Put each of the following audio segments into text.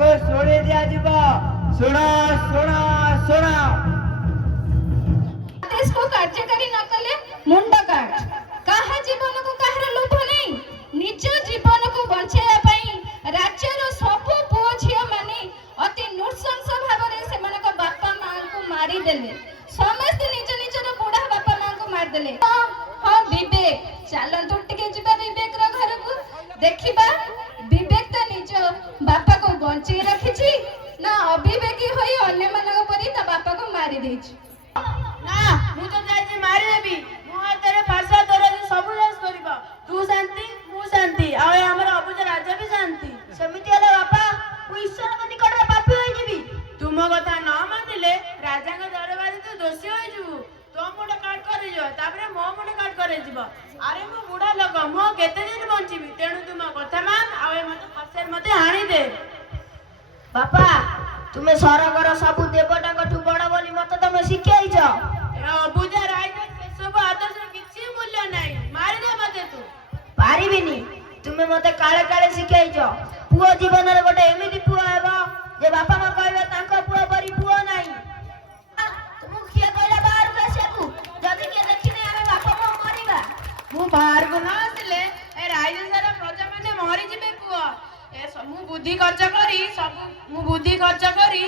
ତାକୁ ଶୁଣି ଦିଆଯିବ। ଶୁଣ ଶୁଣ ଶୁଣ। ଆଦେଶକୁ କାର୍ଯ୍ୟକାରୀ ନ କଲେ ମୁଣ୍ଡ କାଟ। କାହା ଜୀବନକୁ କାହାର ଲୋଭ ନାହିଁ। ନିଜ ଜୀବନକୁ ବଞ୍ଚାଇବା ପାଇଁ ରାଜ୍ୟର ସବୁ ପୁଅ ଝିଅ ମାନେ ଅତି ନୃଶଂସ ଭାବରେ ସେମାନଙ୍କ ବାପା ମାଙ୍କୁ ମାରିଦେଲେ। ସମସ୍ତେ ନିଜ ନିଜର ବୁଢା ବାପା ମାଙ୍କୁ ମାରିଦେଲେ। ହଁ ବିବେକ, ଚାଲନ୍ତୁ ଟିକେ ଯିବା ବିବେକର ଘରକୁ। ଦେଖିବା ବିବେକ ତା ନିଜ ବାପାକୁ ବଞ୍ଚେଇ ରଖିଛି ନା ଅବିବେକୀ ହୋଇ ଅନ୍ୟମାନଙ୍କ ପରି ତା ବାପାକୁ ମାରି ଦେଇଛି। ନା, ମୁଁ ତ ଯାଇକି ମାରିଦେବି। ମୋ ହାତରେ ଫାଶା ଧରାଛି, ସବୁ ଶେଷ କରିବ। ତୁ ଶାନ୍ତି, ମୁଁ ଶାନ୍ତି, ଆଉ ଆମର ଅବୁଝ ରାଜା ବି ଶାନ୍ତି। ସେମିତି ହେଲେ ବାପା, ମୁଁ ଈଶ୍ୱରଙ୍କ ନିକଟରେ ପାପୀ ହୋଇଯିବି। ତୁମ କଥା ନ ମାନିଲେ ରାଜାଙ୍କ ଦରବାରରେ ତୁ ଦୋଷୀ ହୋଇଯିବୁ। ତୋ ମୁଣ୍ଡ କାଟ କରିଯିବ, ତାପରେ ମୋ ମୁଣ୍ଡ କାଟ କରିଯିବ। ଆରେ ମୁଁ ବୁଢା ଲୋକ, ମୁଁ କେତେ ଦିନ ବଞ୍ଚିବି? ତେଣୁ ତୁମ କଥା ମାନ, ଆଉ ଏ ମତେ ଫାଶରେ ମତେ ହାଣିଦେ। ବାପା, ତୁମେ ସରଗର ସବୁ ଦେବତାଙ୍କଠୁ ବଡ ବୋଲି ମତେ ତମେ ଶିଖେଇଛ। ଏ ଅବୁଝା ରାଜା, ସେସବୁ ଆଦର୍ଶର କିଛି ମୂଲ୍ୟ ନାହିଁ। ମାରିଦେ ମତେ ତୁ। ପାରିବିନି। ତୁମେ ମତେ କାଳେ କାଳେ ଶିଖେଇଛ ପୁଅ ଜୀବନରେ ଗୋଟେ ଏମିତି ପୁଅ ହେବ ଯେ ବାପା ମା କହିବେ ତାଙ୍କ ପୁଅ ପରି ପୁଅ ନାହିଁ। ତୁମକୁ କିଏ କହିଲା ବାହାରକୁ ଆସିବାକୁ? ଯଦି କିଏ ଦେଖିନି ଆମେ ବାପା ମା ମରିବା। ମୁଁ ବାହାରକୁ ନ ଆସିଲେ ଏ ରାଜ୍ୟ ସାରା ପ୍ରଜା ମାନେ ମରିଯିବେ ପୁଅ। ମୁଁ ବୁଦ୍ଧି ଖର୍ଚ୍ଚ କରି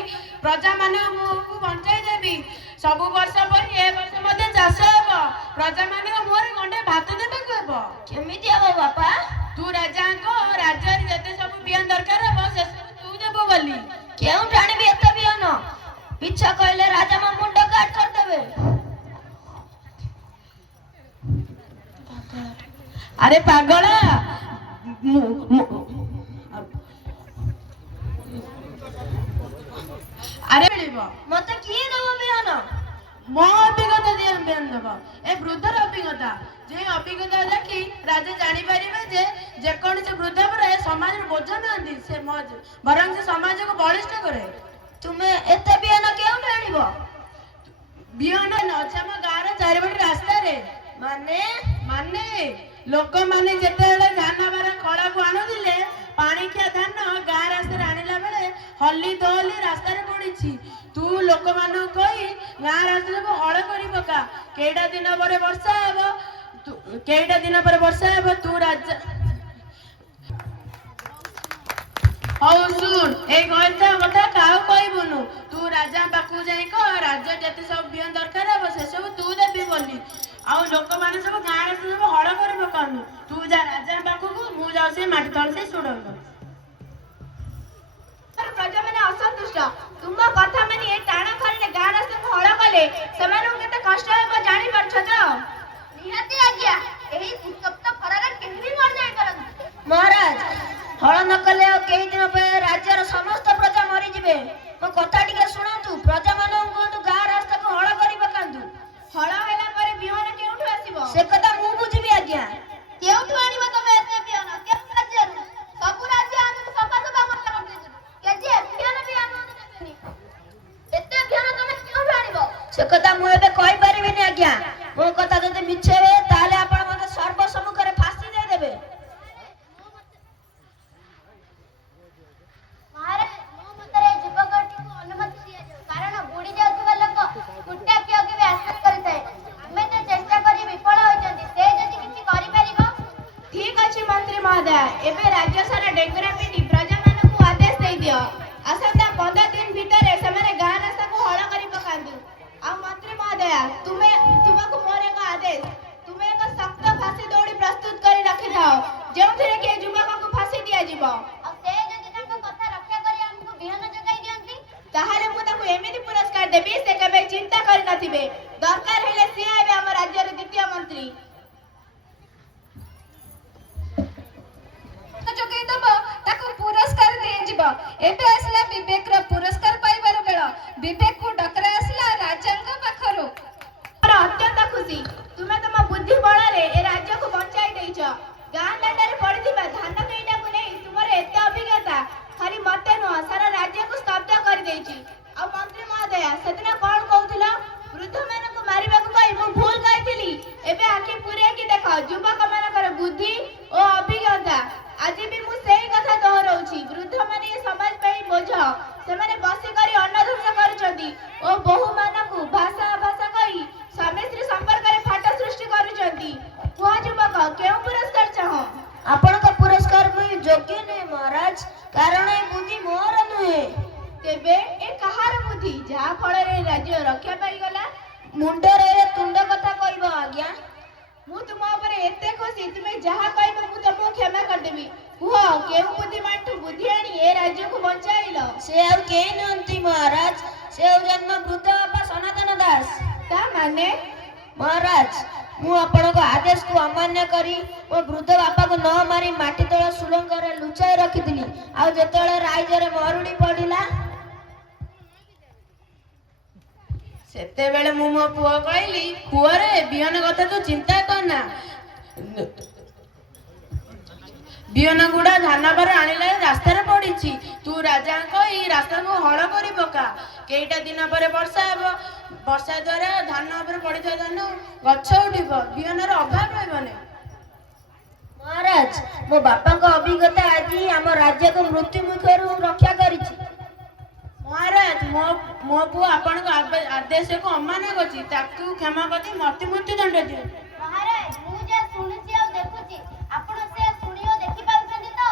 ପ୍ରଜା ମାନଙ୍କୁ ବଞ୍ଚାଇ ଦେବି। ସବୁ ବର୍ଷ ପରି ଏ ବର୍ଷ ମଧ୍ୟ ଚାଷ ହେବ। ପ୍ରଜା ମାନଙ୍କ ମୁହଁରେ ଗଣ୍ଡେ ଭାତ ଦେବାକୁ ହେବ। କେମିତି ହବ ବାପା? ତୁ ରାଜାଙ୍କ ରାଜ୍ୟରେ ଯେତେ ସବୁ ବିହନ ଦରକାର ହେବ ସେସବୁ ତୁ ଦେବୁ ବୋଲି। କେଉଁଠୁ ଆଣିବି ଏତେ ବିହନ? ପିଛା କହିଲେ ରାଜା ମୋ ମୁଣ୍ଡ କାଟ କରିଦେବେ। ଆରେ ପାଗଳ, ଆରେ ମିଳିବ। ମତେ କିଏ ଦବ ବିହନ? ମୋ ଅଭିଜ୍ଞତା ଦିଏ ବିହନ ଦେବ। ଏ ବୃଦ୍ଧର ଅଭିଜ୍ଞତା, ଯେ ଅଭିଜ୍ଞତା ଦେଖି ରାଜା ଜାଣିପାରିବେ ଯେ ଯେକୌଣସି ବୃଦ୍ଧ ପରେ ସମାଜର ବୋଝ ନୁହନ୍ତି, ସେ ବରଂ ସେ ସମାଜକୁ ବଳିଷ୍ଠ କରେ। ତୁମେ ଏତେ ବିହନ କେଉଁଠୁ ଆଣିବ? ବିହନ ଅଛି ଆମ ଗାଁର ଚାରିପଟେ ରାସ୍ତାରେ। ମାନେ ଲୋକମାନେ ଯେତେବେଳେ ଧାନ ବାର ଖଳାକୁ ଆଣୁଥିଲେ, ପାଣିଖିଆ ଧାନ ଗାଁ ରାସ୍ତାରେ ଆଣିଲା ବେଳେ ହଲି ଦୋହଲି ରାସ୍ତାରେ ପଡିଛି। ତୁ ଲୋକମାନଙ୍କୁ କହି ଗାଁ ରାସ୍ତାକୁ ହଳ କରି ପକା। କେଇଟା ଦିନ ପରେ ବର୍ଷା ହେବ, ତୁ ରାଜା। ହଉ ଶୁଣ, ଏଇ କଥା କାହାକୁ କହିବୁନୁ। ତୁ ରାଜା ପାଖକୁ ଯାଇ କହ ରାଜ୍ୟ ଯେତେ ସବୁ ବିହନ ଦରକାର ହେବ ସେସବୁ ତୁ ଦେବି ବୋଲି। ଆଉ ଲୋକମାନେ ସବୁ ଗାଁ ରାସ୍ତା ସବୁ ହଳ କରି ପକାନ୍ତୁ। ତୁ ଯା ରାଜା ପାଖକୁ, ମୁଁ ଯାଉଛି ମାଟି ତଳେ ସେ ସୁଡ଼ଙ୍ଗ। ପ୍ରଜାମାନେ ଅସନ୍ତୁଷ୍ଟ। ତୁମ କଥା ମାନି ଏ ଟାଣ ଖରାରେ ଗାଁ ରାସ୍ତାକୁ ହଳ କଲେ ସେମାନଙ୍କୁ କେତେ କଷ୍ଟ ହେବ ଜାଣିପାରୁଛ ତ? ନିହାତି ଆଜ୍ଞା, ଏହି ଉତ୍ତପ୍ତ ଖରାରେ କେହି ବି ମରିଯାଇପାରନ୍ତି। ମହାରାଜ, ହଳ ନ କଲେ ଆଉ କେଇ ଦିନ ପରେ ରାଜ୍ୟର ସମସ୍ତ ପ୍ରଜା ମରିଯିବେ। ମୋ କଥା ଟିକେ ଶୁଣନ୍ତୁ। ପ୍ରଜା ମାନଙ୍କୁ କୁହନ୍ତୁ ଗାଁ ରାସ୍ତାକୁ ହଳ କରି ପକାନ୍ତୁ। ହଳ ହେଲା ପରେ ବିହନ କେଉଁଠୁ ଆସିବ? ସେ କଥା ମୁଁ ବୁଝିବି ଆଜ୍ଞା। କେଉଁଠୁ ଆଣିବ ତମେ ଏତେ ବିହନ? କେଉଁ ରାଜ୍ୟରୁ? ସବୁ ରାଜ୍ୟ ଆମକୁ ସଫା ସଫା ମନା କରିଦେଇଛନ୍ତି। କେଜିଏ ବିହନ ବି ଆମକୁ ଦେବେନି। ଏତେ ବିହନ ତମେ କେଉଁଠୁ ଆଣିବ? ସେ କଥା ମୁଁ ଏବେ କହିପାରିବିନି ଆଜ୍ଞା। ମୋ କଥା ଯଦି ମିଛ ହୁଏ ତାହେଲେ ଆପଣ ମତେ ସର୍ବ ସମ୍ମୁଖରେ ଫାଶୀ ଦେଇଦେବେ। ମହାରାଜ, ମୋ ମତରେ ଯୁବକଟିକୁ ଅନୁମତି ଦିଆଯାଉ। କାରଣ ବୁଡି ଯାଉଥିବା ଲୋକ କୁଟା କିଏ କେବେ ଆଶ୍ରୟ କରିଥାଏ। ଆମେ ତ ଚେଷ୍ଟା କରି ବିଫଳ ହୋଇଛନ୍ତି, ସେ ଯଦି କିଛି କରିପାରିବ। ଠିକ ଅଛି ମନ୍ତ୍ରୀ ମହୋଦୟ, ଏବେ ରାଜ୍ୟ ସାରା ଡେଙ୍ଗୁରା ପିଟି ପ୍ରଜାମାନଙ୍କୁ ଆଦେଶ ଦେଇଦିଅ। ଆସନ୍ତା 15 ଦିନ ଭିତରେ ସେମାନେ ଗାଁ ରାସ୍ତାକୁ ହଳ କରି ପକାନ୍ତୁ। ଆଉ ମନ୍ତ୍ରୀ ମହୋଦୟ, ତୁମକୁ ମୋର ଏକ ଆଦେଶ। ତୁମେ ଏକ ଶକ୍ତ ଫାଶୀ ଦଉଡ଼ି ପ୍ରସ୍ତୁତ କରି ରଖିଥାଅ, ଯେଉଁଥିରେ କି ଯୁବକକୁ ଫାଶୀ ଦିଆଯିବ। ଆଉ ସେ ଯଦି ତାଙ୍କ କଥା ରକ୍ଷା କରି ଆମକୁ ବିହନ ଯୋଗାଇ ଦିଅନ୍ତି, ତାହେଲେ ମୁଁ ତାଙ୍କୁ ଏମିତି ପୁରସ୍କାର ଦେବି ସେ କେବେ ଚିନ୍ତା କରିନଥିବେ। ଦରକାର ହେଲେ ସିଏ ହେବେ ଆମ ରାଜ୍ୟର ଦ୍ୱିତୀୟ ମନ୍ତ୍ରୀ। ଯୋଗାଇ ଦବ, ତାକୁ ପୁରସ୍କାର ଦିଆଯିବ। ଏବେ ଆସିଲା ବିବେକର ପୁରସ୍କାର ପାଇବାର ବେଳ। ବିବେକକୁ ଡକରା ଆସିଲା ରାଜାଙ୍କ ପାଖରୁ। ଅତ୍ୟନ୍ତ ଖୁସି, ତୁମେ ତମ ବୁଦ୍ଧି ବଳରେ ଏ ରାଜ୍ୟକୁ ବଞ୍ଚାଇ ଦେଇଛ। ଗାଁ ଦାଣ୍ଡରେ ପଡିଥିବା ଧାନ କେଇଟାକୁ ନେଇ ତୁମର ଏତେ ଅଭିଜ୍ଞତା ଖାଲି ମତେ ନୁହଁ ସାରା ରାଜ୍ୟକୁ ସ୍ତବ୍ଧ କରିଦେଇଛି। ଆଉ ମନ୍ତ୍ରୀ ମହୋଦୟ, ସେଦିନ କଣ କହୁଥିଲ? ବୃଦ୍ଧ ମାନଙ୍କୁ ମାରିବାକୁ କହି ମୁଁ ଭୁଲ କହିଥିଲି। ଏବେ ଆଖି ପୁରେଇକି ଦେଖ ଯୁବକ ମାନଙ୍କର ବୁଦ୍ଧି ଓ ଅଭିଜ୍ଞତା। ଆଜି ବି ମୁଁ ସେଇ କଥା ଦୋହରଉଛି। ବୃଦ୍ଧ ମାନେ ସମାଜ ପାଇଁ ବୋଝ ଯାହା କହିବ ମୁଁ ତମକୁ କ୍ଷମା କରିଦେବି। କୁହ କେଉଁ ବୁଦ୍ଧିମାନଠୁ ବୁଦ୍ଧି ଆଣି ଏ ରାଜ୍ୟକୁ ବଞ୍ଚାଇଲ? ସେ ଆଉ କେହି ନୁହନ୍ତି ମହାରାଜ, ସେ ହେଉଛନ୍ତି ମୋ ବୃଦ୍ଧ ବାପା ସନାତନ ଦାସ। ତା ମାନେ? ମହାରାଜ, ମୁଁ ଆପଣଙ୍କ ଆଦେଶକୁ ଅମାନ୍ୟ କରି ମୋ ବୃଦ୍ଧ ବାପାକୁ ନ ମାରି ମାଟି ତଳ ସୁଲଙ୍ଗରେ ଲୁଚାଇ ରଖିଥିଲି। ଆଉ ଯେତେବେଳେ ରାଇଜରେ ମରୁଡ଼ି ପଡ଼ିଲା ସେତେବେଳେ ମୁଁ ମୋ ପୁଅ କହିଲି, ପୁଅରେ ବିହନ କଥା ତୁ ଚିନ୍ତା କରନା, ବିହନ ଗୁଡା ଧାନବାର ଆଣିଲେ ରାସ୍ତାରେ ପଡିଛି, ତୁ ରାଜାଙ୍କ ଏଇ ରାସ୍ତାକୁ ହଳ କରି ପକା। କେଇଟା ଦିନ ପରେ ବର୍ଷା ହେବ, ବର୍ଷା ଦ୍ୱାରା ଧାନ ଉପରେ ପଡିଥିବା ଧାନ ଗଛ ଉଠିବ, ବିହନର ଅଭାବ ରହିବନି। ମହାରାଜ, ମୋ ବାପାଙ୍କ ଅଭିଜ୍ଞତା ଆଜି ଆମ ରାଜ୍ୟକୁ ମୃତ୍ୟୁ ମୁଖରୁ ରକ୍ଷା କରିଛି। ମହାରାଜ, ମୋ ପୁଅ ଆପଣଙ୍କ ଆଦେଶକୁ ଅମାନ୍ୟ କରିଛି, ତାକୁ କ୍ଷମା କରି ମତେ ମୃତ୍ୟୁଦଣ୍ଡ ଦିଅ। ମହାରାଜ, ମୁଁ ଯାହା ଶୁଣୁଛି ଆଉ ଦେଖୁଛି, ଆପଣ ସେ ଶୁଣି ଓ ଦେଖି ପାରୁଛନ୍ତି ତ?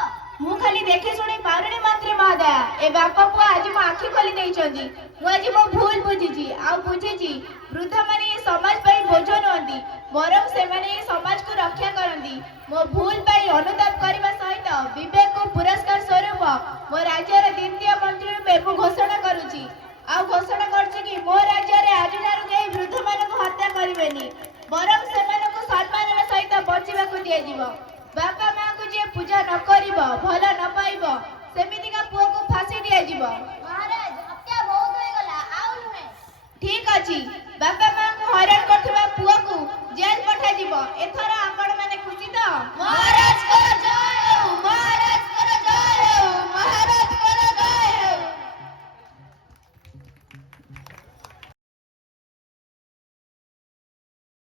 ମୁଁ ଖାଲି ଦେଖି ଶୁଣି ପାରୁନି ମନ୍ତ୍ରୀ ମହୋଦୟା, ଏ ବାପା ପୁଅ ଆଜି ମୋ ଆଖି ଖୋଲି ଦେଇଛନ୍ତି। ମୁଁ ଆଜି ମୋ ଭୁଲ ବୁଝିଛି, ଆଉ ବୁଝିଛି ବୃଦ୍ଧମାନେ ଏ ସମାଜ ପାଇଁ ବୋଝ ନୁହନ୍ତି, ବରଂ ସେମାନେ ଏ ସମାଜକୁ ରକ୍ଷା କରନ୍ତି। ମୋ ଭୁଲ ପାଇଁ ଅନୁତାପ କରିବା ସହିତ ବିବେକକୁ ପୁରସ୍କାର ସ୍ୱରୂପ ମୋ ରାଜ୍ୟର ଦ୍ୱିତୀୟ ମନ୍ତ୍ରୀ ରୂପେ ମୁଁ ଘୋଷଣା କରୁଛି। ଆଉ ଘୋଷଣା କରୁଛି କି ମୋ ରାଜ୍ୟରେ ଆଜିଠାରୁ କେହି ବୃଦ୍ଧମାନଙ୍କୁ ହତ୍ୟା କରିବେନି, ବରଂ ସେମାନଙ୍କୁ ସମ୍ମାନର ସହିତ ବଞ୍ଚିବାକୁ ଦିଆଯିବ। ବାପା ମାଙ୍କୁ ଯିଏ ପୂଜା ନ କରିବ, ଭଲ ନ ପାଇବ, ସେମିତିକା